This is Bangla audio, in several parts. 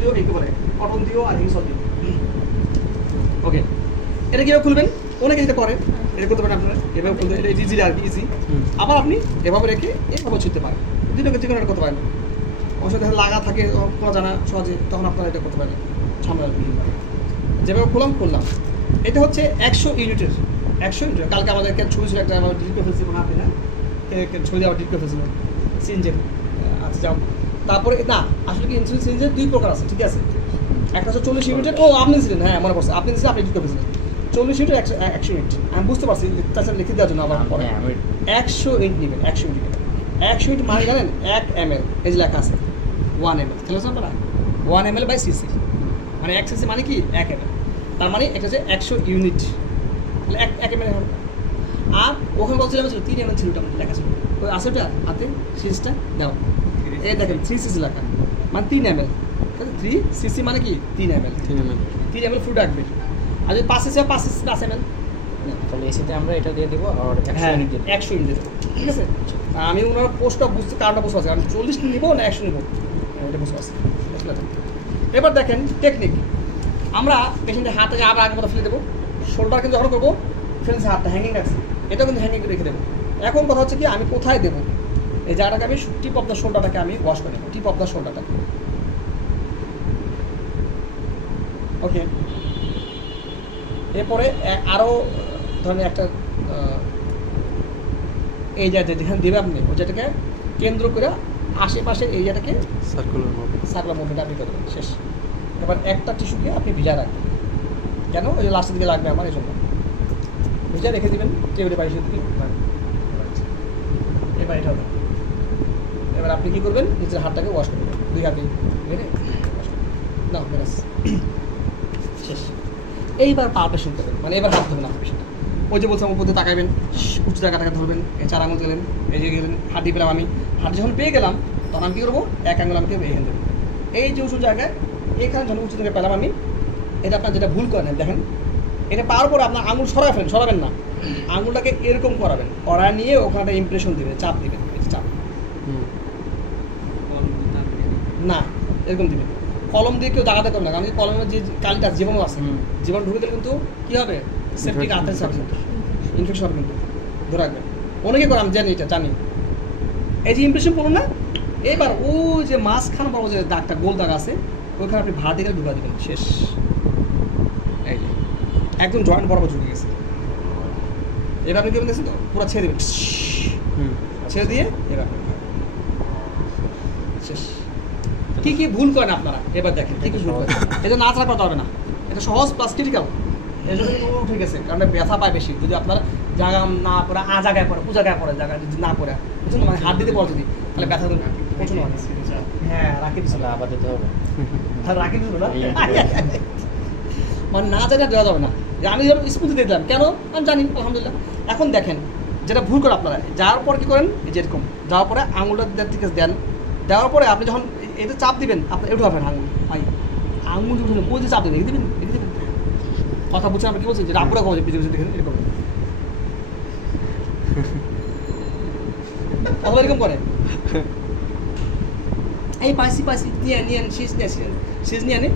দিও, এই কি বলে কটন দিও আর হিংসল দিও। ওকে, এটা কীভাবে খুলবেন? অনেকে যেটা করে এটা করতে পারেন আপনারা, এভাবে খুলতে, এটা ইজি আর কি ইজি। আবার আপনি এভাবে রেখে এভাবে ছুটতে পারেন, দুটোকে যে কোনো একটা করতে পারেন। অবশ্য দেখা লাগা থাকে খোলা জানা সহজে, তখন আপনারা এটা করতে পারেন ঝামেলা। যেভাবে খুললাম, এটা হচ্ছে 100 ইউনিটের। 100 ইউনিট। কালকে আমাদের ছবি ছিল একটা, আমার ডিলিট করে ফেলছি কোনো আপনি না, ছবি দিয়ে আবার ডিলিট করে ফেলছিল সিনজের। আচ্ছা যাও, তারপরে না আসলে কি ইনসুলিন সিরিজের 2 প্রকার আছে, ঠিক আছে? একটা হচ্ছে 40 ইউনিটের, ও আপনি ছিলেন, হ্যাঁ মনে পড়ছে, আপনি ছিলেন, আপনি ডিলিট করে ফেলছিলেন। 40 ইউনিট 100 ইউনিট, আমি বুঝতে পারছি, তাছাড়া লিখে দেওয়ার জন্য আবার পরে 100 ইউনিট নেবেন। 100 ইউনিট, 100 ইউনিট মানে জানেন 1 ml, এই যে লেখা আছে 1 ml, তাহলে আপনারা 1 ml বাই সিসি, মানে 1 সিসি মানে কি 1 ml, তার মানে এটা হচ্ছে 100 ইউনিট, তাহলে 1 ml হবে। আর ওখানে বলছিলাম 3 ml ছিল, ওটা লেখা ছিল, ওই আছে ওটা হাতে সিরিজটা দাও, এই দেখেন 3 সিসি লেখা, মানে 3 ml, 3 সিসি মানে কি 3 ml, 3 ml ফুড রাখবে। আর যদি 5 সিসি 5 সিসি 5 ml, তাহলে এসিতে আমরা এটা দিয়ে দেবো আর 100 ইউনিট দেবো, 100 ইউনিট দেবো, ঠিক আছে? আমি ওনার পোস্টটা বুঝতে, কারণটা বুঝতে পারছি, আমি 40 নিব না 100 নিব, এটা বুঝতে পারছি। এবার দেখেন টেকনিক, আমরা পেশেন্টের হাতটাকে আবার আগের মতো ফেলে দেবো, শোল্ডার কিন্তু যখন করবো ফেলেছে হাতটা হ্যাঙ্গিং রাখছি, এটাও কিন্তু হ্যাঙ্গিং রেখে দেবো। এখন কথা হচ্ছে কি আমি কোথায় দেবো, এই জায়গাটাকে আমি টিপ অফ দ্য শোল্ডারটাকে আমি ওয়াশ করে নেবো, টিপ অফ দ্য শোল্ডারটাকে। ওকে, এরপরে আরও ধরেন একটা এই জায়গাটা যেখানে দেবে আপনি, ওই জায়গাটাকে কেন্দ্র করে আশেপাশে এই জায়গাটাকে সার্কুলার মুভমেন্ট আপনি করবেন, শেষ। এবার একটা টিস্যুকে আপনি ভিজা রাখবেন, কেন? ওই যে লাস্টের দিকে লাগবে আমার, এই জন্য ভিজা রেখে দেবেন টেবিলে বাইরে দিকে। এবার এটা হবে, এবার আপনি কী করবেন, নিজের হাতটাকে ওয়াশ করবেন, 2 হাতে মেরে না, ব্যাস শেষ। এইবার পালপেশন করবেন, মানে এবার হাত ধরবেন আপনার পেশেন্ট, ওই যে বলছিলাম উপর দিয়ে তাকাবেন, উঁচু জায়গাটাকে ধরবেন, এই 4 আঙুল গেলেন, এই যে গেলেন, হাঁটি পেলাম আমি, হাঁটি যখন পেয়ে গেলাম তখন আমি কী করবো, 1 আঙুল আমাকে এখানে দেবেন, এই যে উঁচু জায়গায়, এখানে যখন উঁচু থেকে পেলাম আমি, এটা আপনার যেটা ভুল করেন দেখেন, এটা পাওয়ার পরে আপনার আঙুল সরাবেন না, আঙুলটাকে এরকম করাবেন, করা নিয়ে ওখানে একটা ইমপ্রেশন দেবেন, চাপ দেবেন, চাপ না এরকম দেবেন। কলম দিয়ে কেউ দাগাতে করবে না, কারণ কলমের যে কালিটা জীবাণু আছে, জীবাণু ঢুকে দিলে কিন্তু কী হবে, সেপটিক আলসার ইনফেকশন হবে, কিন্তু ধরে রাখবেন। অনেকে করে, আমি জানি, এটা জানি। এই যে ইমপ্রেশন পড়ুন না, এবার ওই যে মাঝখান বড় যে দাগটা, গোল দাগ আছে, ওইখানে আপনি ভার্টিক্যাল ঢুকা দেবেন, শেষ। এই যে একদম জয়েন্ট বরাবর ঢুকে গেছে, এবার আপনি কী দেখছেন তো, পুরো ছেড়ে দেবেন, ছেড়ে দিয়ে এবার শেষ। কী কী ভুল করেন আপনারা এবার দেখেন, কী কী ভুল করেন। এটা নাচড়া করতে হবে না, এটা সহজ প্লাস ক্রিটিক্যাল, এর জন্য উঠে গেছে, কারণ ব্যথা পায় বেশি যদি আপনার জায়গা না পড়ে, জায়গায় পড়ে, জায়গায় পড়ে, জায়গা যদি না পড়ে, বুঝছেন, মানে হাত দিতে পড়ে যদি, তাহলে ব্যথা প্রচুর হয়। হ্যাঁ রাখি দিচ্ছিল, আবার দিতে হবে, তাহলে রাখি দিল না, মানে না জায়গা দেওয়া যাবে না। যে আমি ধরুন স্মুথি দিয়ে দিলাম, কেন আমি জানি আলহামদুলিল্লাহ। এখন দেখেন যেটা ভুল করে আপনারা, যাওয়ার পর কী করেন, এই যে এরকম যাওয়ার পরে আঙুলটা থেকে দেন, দেওয়ার পরে আপনি যখন এটা চাপ দিবেন, আপনি একটু হবেন আঙুল, আঙুল উঠে ওই যে চাপ দেবেন, এগিয়ে দেবেন, কথা বুঝছেন আমরা কী বলছি, যেটা আপুরা কমছে পিছিয়ে দেখেন এরকম, তাহলে এরকম করে এই পাইসি নিয়ে শীষ নিয়ে আনে,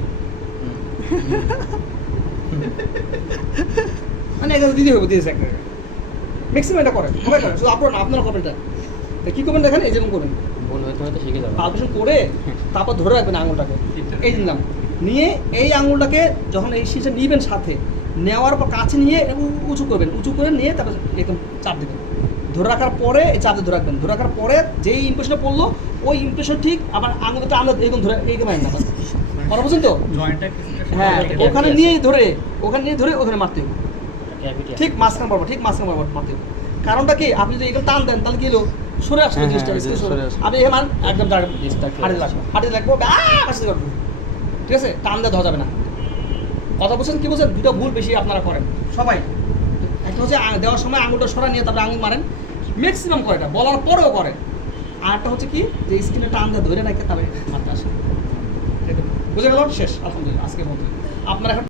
মানে এটা দিদি হবে, দিয়েছে একটা ম্যাক্সিমাম এটা করে, সবাই করে, শুধু আপনারা না, আপনারা করবেন এটা কী করবেন দেখেন, এই যেমন করবেন, ভুল হতে হতে শিখে যাবে। পালপেশন করে তারপর ধরে রাখবেন আঙুলটাকে, এই দিলাম নিয়ে, এই আঙুলটাকে যখন এই শীষে নিবেন সাথে নেওয়ার পর কাছে নিয়ে উঁচু করবেন, উঁচু করে নিয়ে তারপর এরকম চাপ দেবেন, ধরে রাখার পরে এই চাপে ধরে রাখবেন, ধরে রাখার পরে যেই ইমপ্রেশনটা পড়লো ওই ইমপ্রেশন ঠিক আবার আঙুলটা আমরা এরকম ধরে এইরকম না, কথা বুঝছেন তো? হ্যাঁ, ওখানে নিয়ে ধরে ওখানে মারতে হবে, ঠিক মাঝখান বরাবর মারতে হবে। কারণটা কি, আপনি যদি এগুলো টান দেন তাহলে কি হলো, সরে আসবে জিনিসটা, আপনি এখানে একদম হাঁটে লাগবো, ঠিক আছে, টান দিয়ে ধরা যাবে না, কথা বলছেন কি বলছেন, দুটো ভুল বেশি আপনারা করেন সবাই। একটা হচ্ছে দেওয়ার সময় আঙুলটা সরা নিয়ে তারপরে আঙুল মারেন, ম্যাক্সিমাম করে এটা, বলার পরেও করে। আর একটা হচ্ছে কি, যে স্কিনে টান দিয়ে ধরে রাখে তারপরে মারতে আসে, বুঝে গেল, শেষ। আলহামদুলিল্লাহ আজকের মতো আপনারা এখন